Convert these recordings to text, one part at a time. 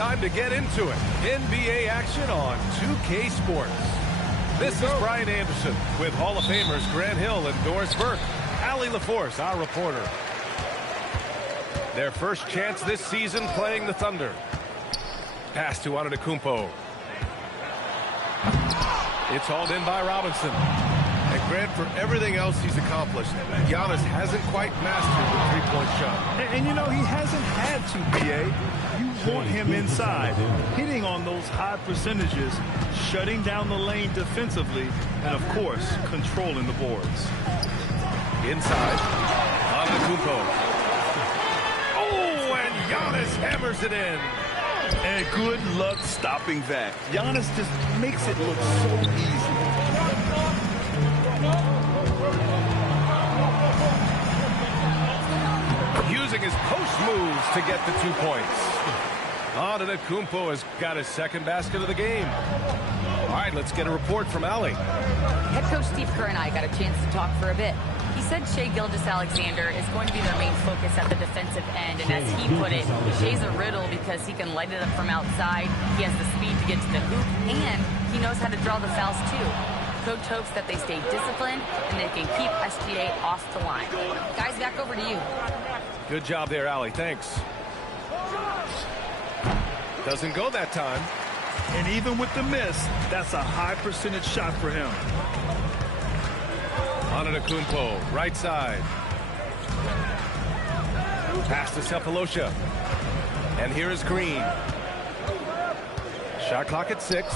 time to get into it. NBA action on 2K Sports. This is Brian Anderson with Hall of Famers Grant Hill and Doris Burke. Allie LaForce, our reporter. Their first chance this season playing the Thunder. Pass to Antetokounmpo. It's hauled in by Robinson. And Grant, for everything else he's accomplished, Giannis hasn't quite mastered the three-point shot. And you know, he hasn't had to, BA. You want him inside, hitting on those high percentages, shutting down the lane defensively, and, of course, controlling the boards. Inside, Antetokounmpo. Oh, and Giannis hammers it in. And good luck stopping that. Giannis just makes it look so easy. Using his post moves to get the 2 points. Antetokounmpo has got his second basket of the game. All right, let's get a report from Allie. Head coach Steve Kerr and I got a chance to talk for a bit. He said Shai Gilgeous-Alexander is going to be their main focus at the defensive end. And as he put it, Shai's a riddle because he can light it up from outside. He has the speed to get to the hoop, and he knows how to draw the fouls too. Coach hopes that they stay disciplined and they can keep SGA off the line. Guys, back over to you. Good job there, Allie. Thanks. Doesn't go that time. And even with the miss, that's a high percentage shot for him. Antetokounmpo, right side. Pass to Sefolosha. And here is Green. Shot clock at 6.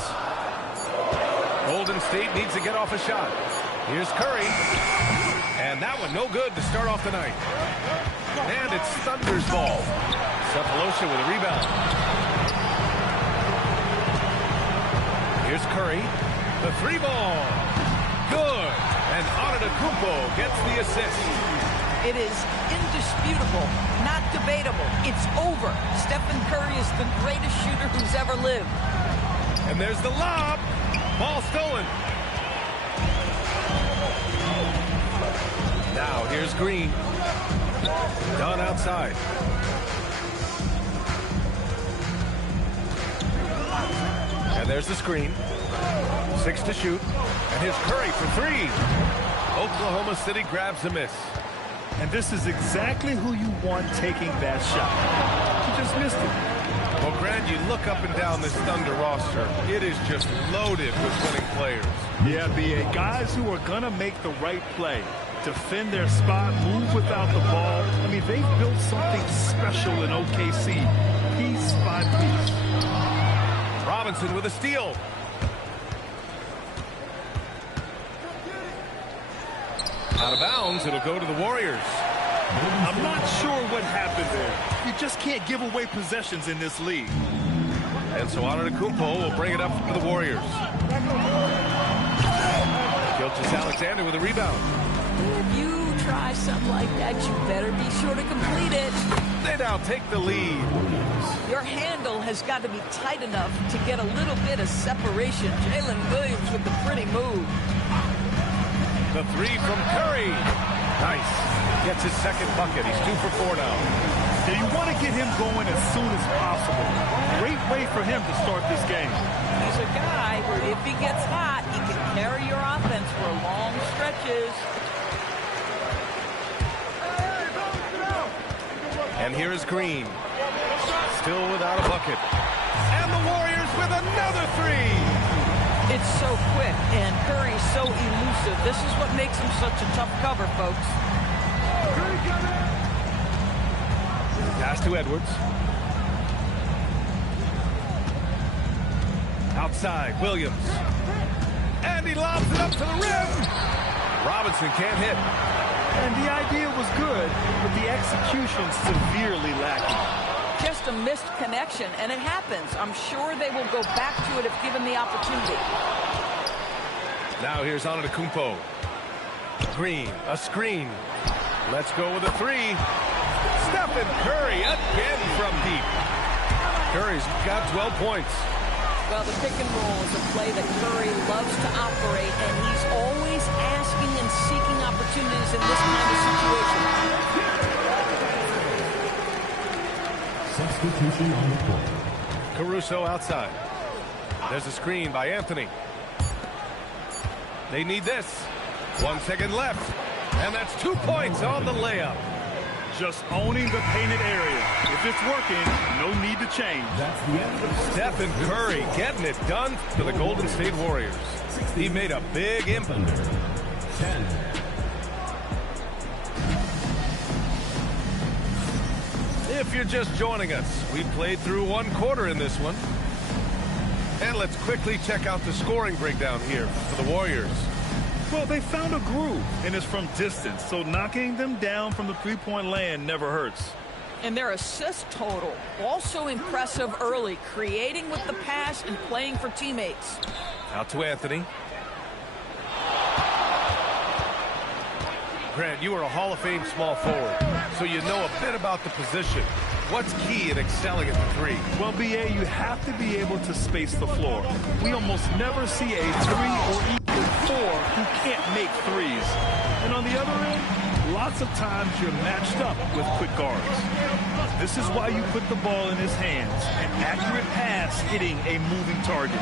Golden State needs to get off a shot. Here's Curry. And that one no good to start off the night. And it's Thunder's ball. Sefolosha with a rebound. Here's Curry. The 3 ball. Good. And Antetokounmpo gets the assist. It is indisputable, not debatable. It's over. Stephen Curry is the greatest shooter who's ever lived. And there's the lob. Ball stolen. Now here's Green. Done outside. And there's the screen. 6 to shoot. And here's Curry for 3. Oklahoma City grabs a miss. And this is exactly who you want taking that shot. He just missed it. Well, Grant, you look up and down this Thunder roster. It is just loaded with winning players. Yeah, BA. Guys who are going to make the right play. Defend their spot, move without the ball. I mean, they've built something special in OKC. Piece by piece. Robinson with a steal. Out of bounds, it'll go to the Warriors. I'm not sure what happened there. You just can't give away possessions in this league. And so Antetokounmpo will bring it up for the Warriors. Gilgeous-Alexander with a rebound. If you try something like that, you better be sure to complete it. They now take the lead. Your handle has got to be tight enough to get a little bit of separation. Jalen Williams with the pretty move. The 3 from Curry. Nice. Gets his second bucket. He's 2 for 4 now. And you want to get him going as soon as possible. Great way for him to start this game. He's a guy where if he gets hot, he can carry your offense for long stretches. And here is Green. Still without a bucket. And the Warriors with another 3. It's so quick, and Curry's so elusive. This is what makes him such a tough cover, folks. Pass to Edwards. Outside, Williams. And he lobs it up to the rim. Robinson can't hit. And the idea was good, but the execution severely lacking. Just a missed connection, and it happens. I'm sure they will go back to it if given the opportunity. Now here's Antetokounmpo. Green, a screen. Let's go with a 3. Stephen Curry again from deep. Curry's got 12 points. Well, the pick and roll is a play that Curry loves to operate, and he's always asking and seeking opportunities in this kind of situation. Substitution on the court. Caruso outside. There's a screen by Anthony. They need this. 1 second left. And that's 2 points on the layup. Just owning the painted area. If it's working, no need to change. Stephen Curry getting it done for the Golden State Warriors. He made a big impact. If you're just joining us, we played through 1 quarter in this one. And let's quickly check out the scoring breakdown here for the Warriors. Well, they found a groove, and it's from distance, so knocking them down from the three-point land never hurts. And their assist total, also impressive early, creating with the pass and playing for teammates. Out to Anthony. Grant, you are a Hall of Fame small forward, so you know a bit about the position. What's key in excelling at the three? Well, B.A., you have to be able to space the floor. We almost never see a 3 or even 4 who can't make threes. And on the other end, lots of times you're matched up with quick guards. This is why you put the ball in his hands. An accurate pass hitting a moving target.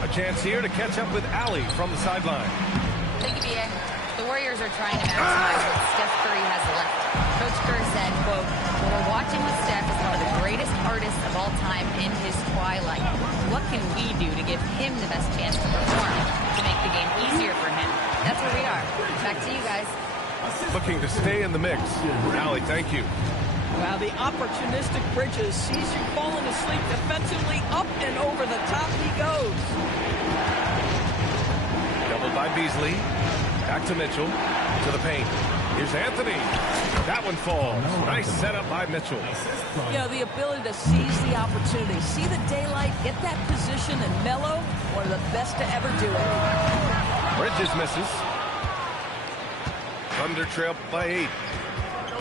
A chance here to catch up with Allie from the sideline. Thank you, B.A. The Warriors are trying to maximize what Steph Curry has left. Coach Kerr said, quote, "What we're watching with Steph is one of the greatest artists of all time in his twilight. What can we do to give him the best chance to perform, to make the game easier for him?" That's where we are. Back to you guys. Looking to stay in the mix. Allie, thank you. Wow, the opportunistic Bridges sees you falling asleep defensively. Up and over the top he goes. Doubled by Beasley. Back to Mitchell. To the paint. Here's Anthony. That one falls. Nice setup by Mitchell. You know, the ability to seize the opportunity, see the daylight, get that position, and mellow, one of the best to ever do it. Bridges misses. Thunder trail by 8.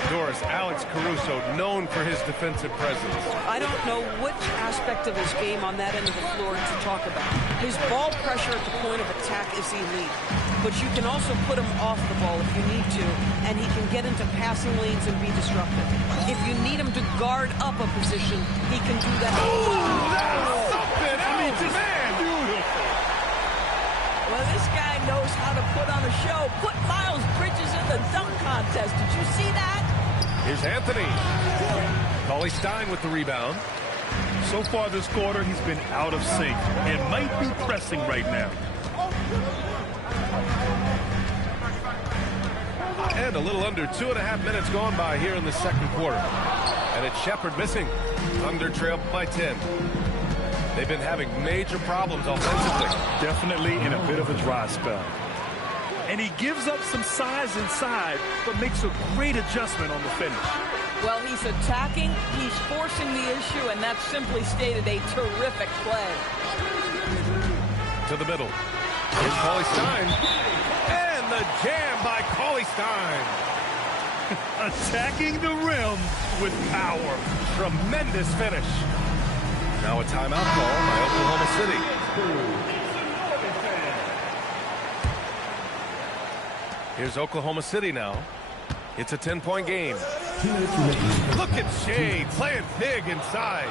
Doris, Alex Caruso, known for his defensive presence. I don't know which aspect of his game on that end of the floor to talk about. His ball pressure at the point of attack is elite, but you can also put him off the ball if you need to, and he can get into passing lanes and be disruptive. If you need him to guard up a position, he can do that. Something else, man! Beautiful. Well, this guy knows how to put on a show. Put Miles Bridges in the dunk contest. Did you see that? Here's Anthony. Cauley Stein with the rebound. So far this quarter, he's been out of sync and might be pressing right now. And a little under 2.5 minutes gone by here in the second quarter. And it's Shepherd missing. Thunder trail by 10. They've been having major problems offensively. Definitely in a bit of a dry spell. And he gives up some size inside, but makes a great adjustment on the finish. Well, he's attacking, he's forcing the issue, and that's simply stated a terrific play. To the middle. Here's Cauley Stein. And the jam by Cauley Stein. Attacking the rim with power. Tremendous finish. Now a timeout call by Oklahoma City. Here's Oklahoma City now. It's a 10-point game. Look at Shea playing big inside.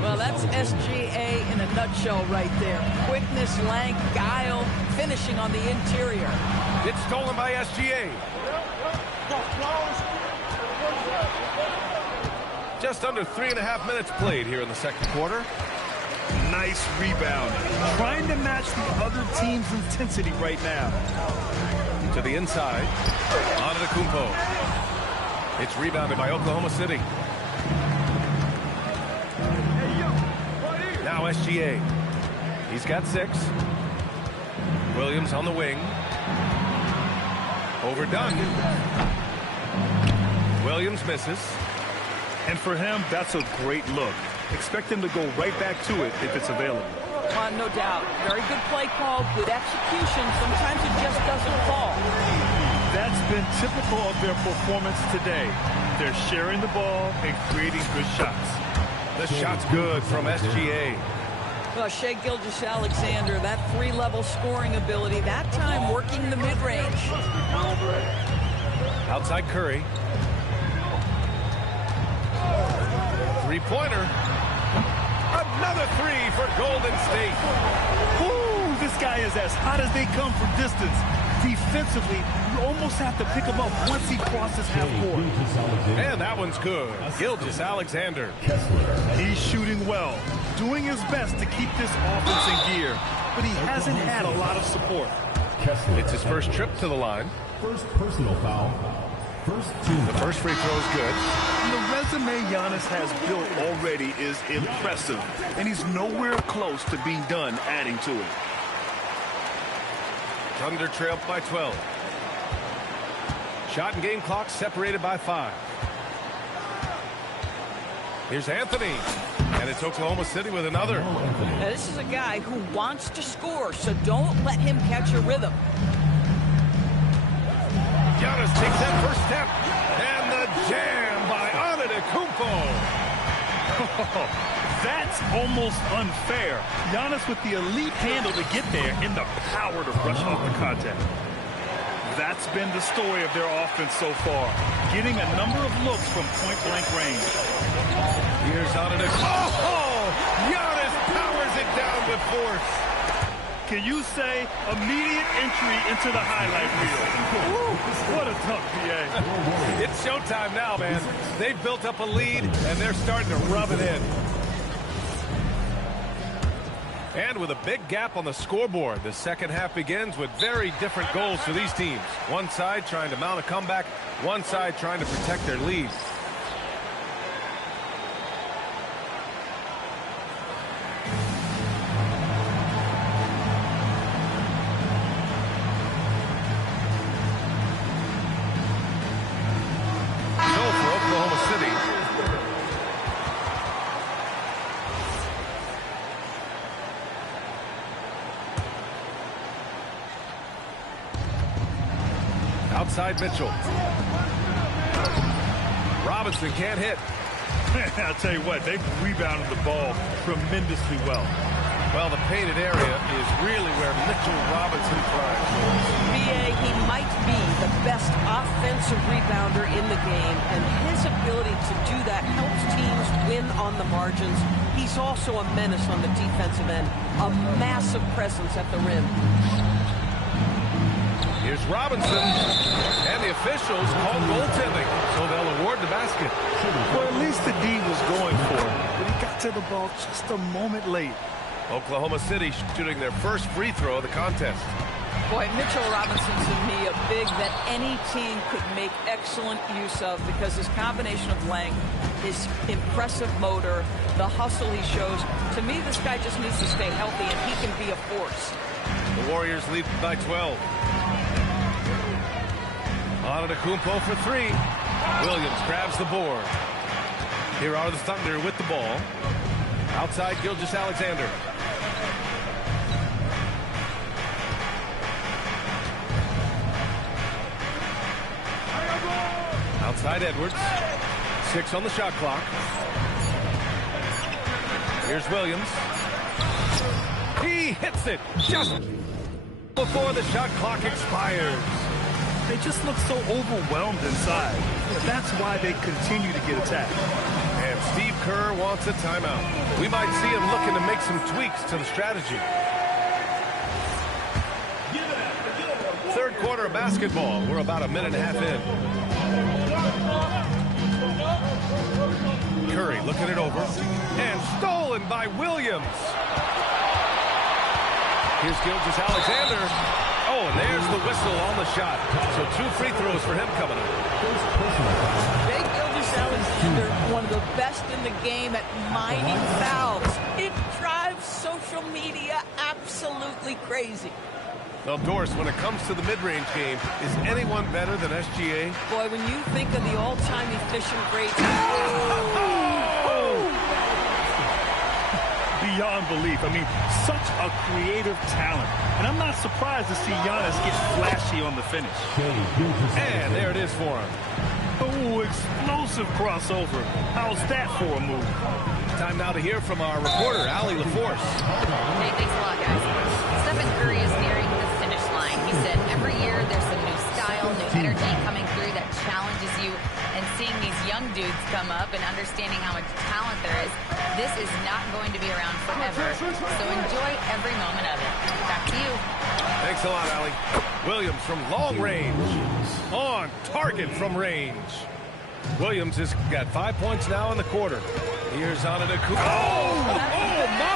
Well, that's SGA in a nutshell right there. Quickness, length, guile, finishing on the interior. It's stolen by SGA. Just under 3.5 minutes played here in the second quarter. Nice rebound. Trying to match the other team's intensity right now. To the inside. Antetokounmpo. It's rebounded by Oklahoma City. Now SGA. He's got 6. Williams on the wing. Overdone. Williams misses. And for him, that's a great look. Expect him to go right back to it if it's available. No doubt. Very good play call, good execution. Sometimes it just doesn't fall. That's been typical of their performance today. They're sharing the ball and creating good shots. The shot's good from SGA. Well, Shai Gilgeous-Alexander, that 3-level scoring ability, that time working the mid-range. Outside Curry. Three-pointer. A Another three for Golden State. Ooh, this guy is as hot as they come from distance. Defensively, you almost have to pick him up once he crosses half court. And that one's good. Gilgeous-Alexander. He's shooting well, doing his best to keep this offense in gear, but he hasn't had a lot of support. It's his first trip to the line. First personal foul. The first free throw is good. And the resume Giannis has built already is impressive, and he's nowhere close to being done adding to it. Thunder trailed by 12. Shot and game clock separated by 5. Here's Anthony. And it's Oklahoma City with another. Now, this is a guy who wants to score, so don't let him catch a rhythm. Giannis takes that first step. And the jam by Antetokounmpo. That's almost unfair. Giannis with the elite handle to get there and the power to rush off the contact. That's been the story of their offense so far, getting a number of looks from point-blank range. Here's Antetokounmpo. Oh! Giannis powers it down with force. Can you say immediate entry into the highlight reel? Woo, what a tough PA. It's showtime now, man. They've built up a lead, and they're starting to rub it in. And with a big gap on the scoreboard, the second half begins with very different goals for these teams. One side trying to mount a comeback, one side trying to protect their lead. So for Oklahoma City, outside Mitchell. Robinson can't hit. I'll tell you what, they've rebounded the ball tremendously well. Well, the painted area is really where Mitchell Robinson thrives. BA, he might be the best offensive rebounder in the game, and his ability to do that helps teams win on the margins. He's also a menace on the defensive end, a massive presence at the rim. Here's Robinson, and the officials call goaltending, so they'll award the basket. Well, at least the D was going for it, but he got to the ball just a moment late. Oklahoma City shooting their first free throw of the contest. Boy, Mitchell Robinson, to me, a big that any team could make excellent use of because his combination of length, his impressive motor, the hustle he shows. To me, this guy just needs to stay healthy, and he can be a force. The Warriors lead by 12. Antetokounmpo for 3. Williams grabs the board. Here are the Thunder with the ball. Outside Gilgeous-Alexander. Outside Edwards. 6 on the shot clock. Here's Williams. He hits it just before the shot clock expires. They just look so overwhelmed inside. That's why they continue to get attacked. And Steve Kerr wants a timeout. We might see him looking to make some tweaks to the strategy. Third quarter of basketball. We're about a minute and a half in. Curry looking it over. And stolen by Williams. Here's Gilgeous-Alexander. Oh, and there's the whistle on the shot. So 2 free throws for him coming up. Jay Gilgeous-Alexander, one of the best in the game at mining fouls. It drives social media absolutely crazy. Well, Doris, when it comes to the mid-range game, is anyone better than SGA? Boy, when you think of the all-time efficient greats... Beyond belief. I mean, such a creative talent. And I'm not surprised to see Giannis get flashy on the finish. And there it is for him. Oh, explosive crossover. How's that for a move? Time now to hear from our reporter, Allie LaForce. Hey, thanks a lot, guys. Stephen Curry is nearing the finish line. He said every year there's some new style, new energy coming through that challenges you. and seeing these young dudes come up and understanding how much talent there is, this is not going to be around forever. So enjoy every moment of it. Back to you. Thanks a lot, Allie. Williams from long range. On target from range. Williams has got 5 points now in the quarter. Here's Antetokounmpo. Oh my!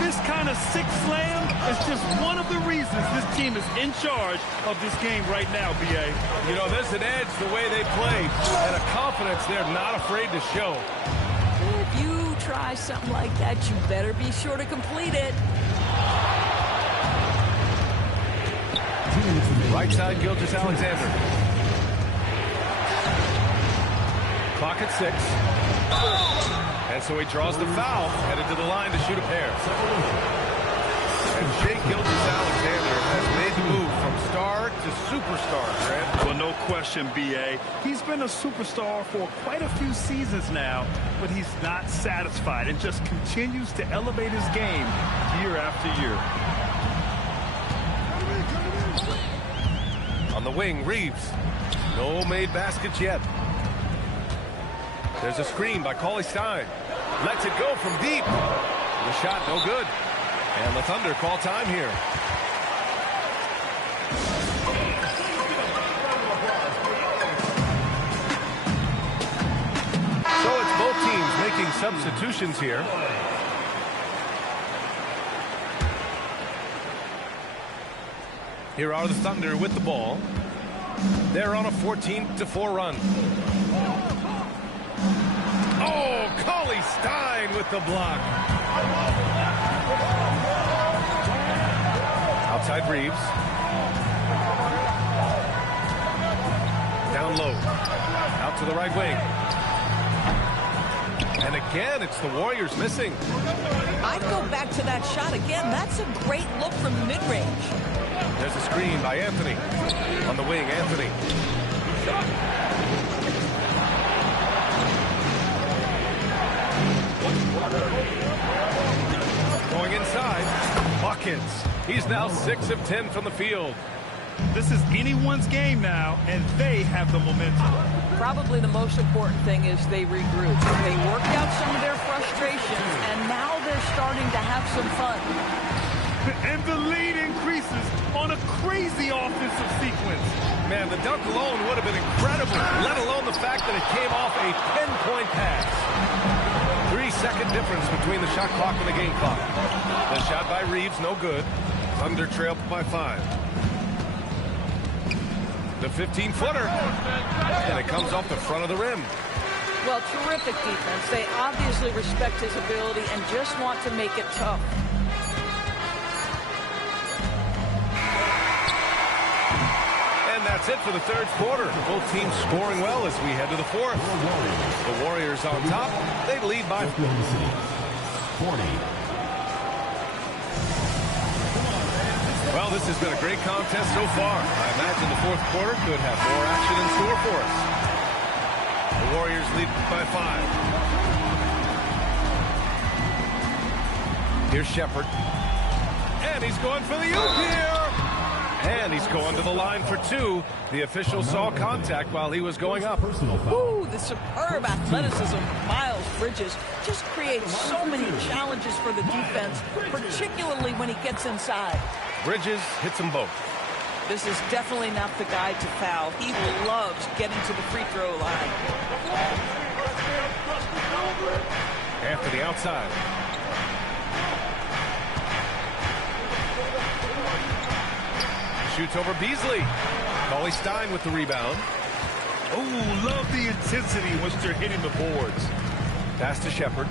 This kind of sick slam is just one of the reasons this team is in charge of this game right now, B.A. You know, there's an edge the way they play and a confidence they're not afraid to show. If you try something like that, you better be sure to complete it. Right side, Gilgeous-Alexander. Clock at 6. And so he draws the foul, headed to the line to shoot a pair. And Shai Gilgeous-Alexander has made the move from star to superstar, Grant. Well, no question, B.A. He's been a superstar for quite a few seasons now, but he's not satisfied and just continues to elevate his game year after year. On the wing, Reeves. No made baskets yet. There's a screen by Cauley-Stein. Lets it go from deep. The shot no good. And the Thunder call time here. So it's both teams making substitutions here. Here are the Thunder with the ball. They're on a 14-4 run. Oh, Cauley-Stein with the block. Outside Reeves. Down low. Out to the right wing. And again, it's the Warriors missing. I'd go back to that shot again. That's a great look from the mid-range. There's a screen by Anthony. On the wing, Anthony. Going inside. Buckets. He's now 6 of 10 from the field. This is anyone's game now, and they have the momentum. Probably the most important thing is they regroup. They worked out some of their frustrations, and now they're starting to have some fun. And the lead increases on a crazy offensive sequence. Man, the dunk alone would have been incredible, let alone the fact that it came off a 10-point pass. 3-second difference between the shot clock and the game clock. The shot by Reeves, no good. Thunder trailed by 5. The 15-footer. And it comes off the front of the rim. Well, terrific defense. They obviously respect his ability and just want to make it tough. And that's it for the third quarter. Both teams scoring well as we head to the fourth. The Warriors on top. They lead by 40. Well, this has been a great contest so far. I imagine the fourth quarter could have more action in store for us. The Warriors lead by 5. Here's Shepherd. And he's going for the oop here. And he's going to the line for 2. The official saw contact while he was going up. Ooh, the superb athleticism of Miles Bridges just creates so many challenges for the defense, particularly when he gets inside. Bridges hits them both. This is definitely not the guy to foul. He loves getting to the free throw line. Anthony outside. Shoots over Beasley. Cauley-Stein with the rebound. Oh, love the intensity once they're hitting the boards. Pass to Shepherd.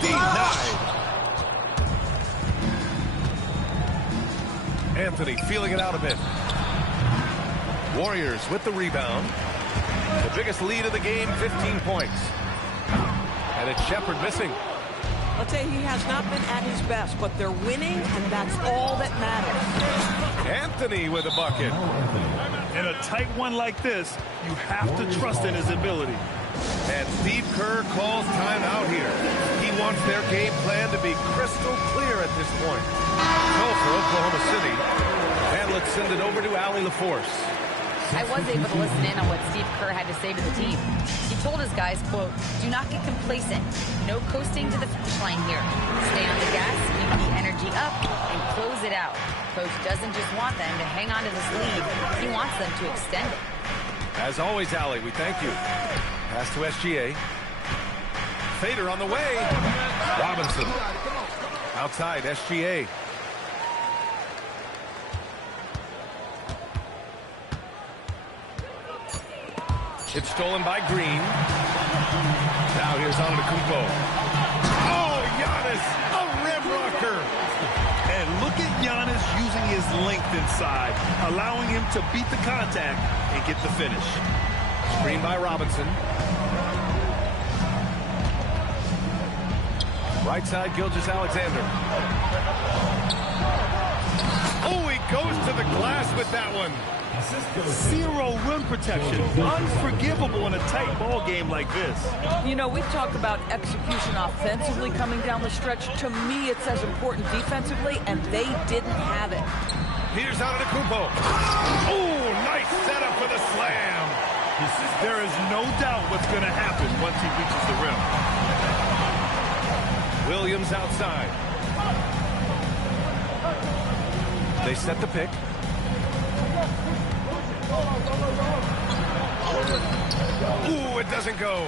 Denied. Anthony feeling it out a bit. Warriors with the rebound. The biggest lead of the game, 15 points. And it's Shepherd missing. I'll tell you, he has not been at his best, but they're winning, and that's all that matters. Anthony with a bucket. In a tight one like this, you have to trust in his ability. And Steve Kerr calls timeout here. He wants wants their game plan to be crystal clear at this point. So for Oklahoma City. And let's send it over to Allie LaForce. I was able to listen in on what Steve Kerr had to say to the team. He told his guys, quote, "Do not get complacent. No coasting to the finish line here. Stay on the gas, keep the energy up, and close it out." Coach doesn't just want them to hang on to this lead. He wants them to extend it. As always, Allie, we thank you. Pass to SGA. Fader on the way. Robinson. Outside, SGA. It's stolen by Green. Now here's Antetokounmpo. Oh, Giannis, a rim rocker. And look at Giannis using his length inside, allowing him to beat the contact and get the finish. Screen by Robinson. Right side, Gilgeous-Alexander. Oh, he goes to the glass with that one. Zero rim protection. Unforgivable in a tight ball game like this. You know, we talk about execution offensively coming down the stretch. To me, it's as important defensively, and they didn't have it. Here's Antetokounmpo. Oh, nice setup for the slam. There is no doubt what's going to happen once he reaches the rim. Williams outside. They set the pick. Ooh, it doesn't go.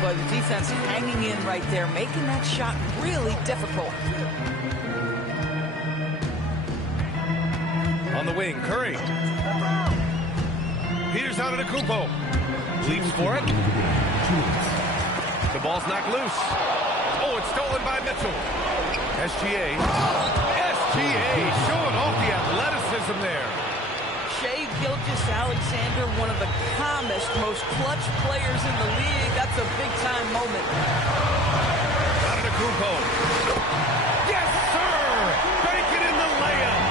But the defense hanging in right there, making that shot really difficult. On the wing, Curry. Here's Antetokounmpo. Leaps for it. The ball's knocked loose. Oh, it's stolen by Mitchell. SGA. SGA showing off the athleticism there. Shai Gilgeous-Alexander, one of the calmest, most clutch players in the league. That's a big-time moment. Antetokounmpo. Yes, sir! Bacon in the layup.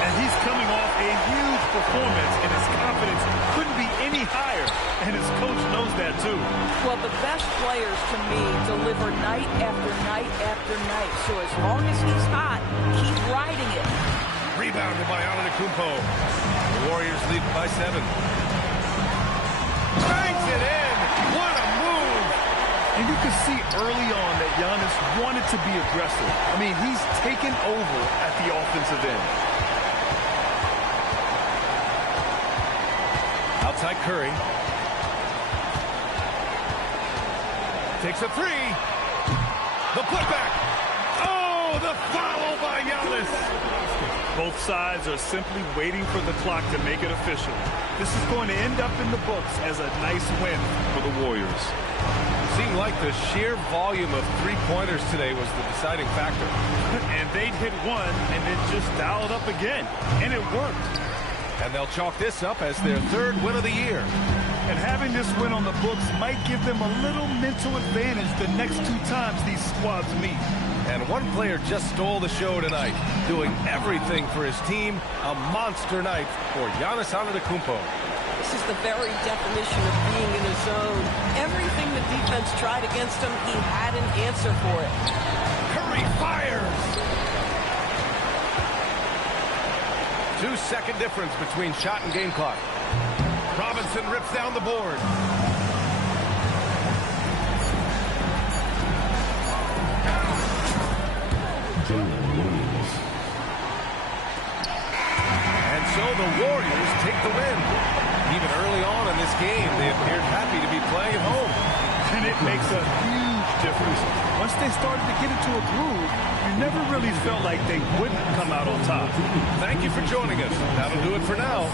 And he's coming off a huge performance, and his confidence couldn't be any higher. And his coach knows that, too. Well, the best players, to me, deliver night after night after night. So as long as he's hot, keep riding it. Rebounded by Antetokounmpo. The Warriors lead by 7. Bangs it in. What a move. And you can see early on that Giannis wanted to be aggressive. I mean, he's taken over at the offensive end. Outside Curry. Takes a 3. The putback. Oh, the foul by Giannis. Both sides are simply waiting for the clock to make it official. This is going to end up in the books as a nice win for the Warriors. Seemed like the sheer volume of three-pointers today was the deciding factor. And they'd hit one and then just dial it up again. And it worked. And they'll chalk this up as their 3rd win of the year. And having this win on the books might give them a little mental advantage the next 2 times these squads meet. And one player just stole the show tonight, doing everything for his team. A monster night for Giannis Antetokounmpo. This is the very definition of being in a zone. Everything the defense tried against him, he had an answer for it. Curry fires. 2-second difference between shot and game clock. Robinson rips down the board. And so the Warriors take the win. Even early on in this game, they appeared happy to be playing at home. And it makes a huge difference. Once they started to get into a groove, you never really felt like they wouldn't come out on top. Thank you for joining us. That'll do it for now.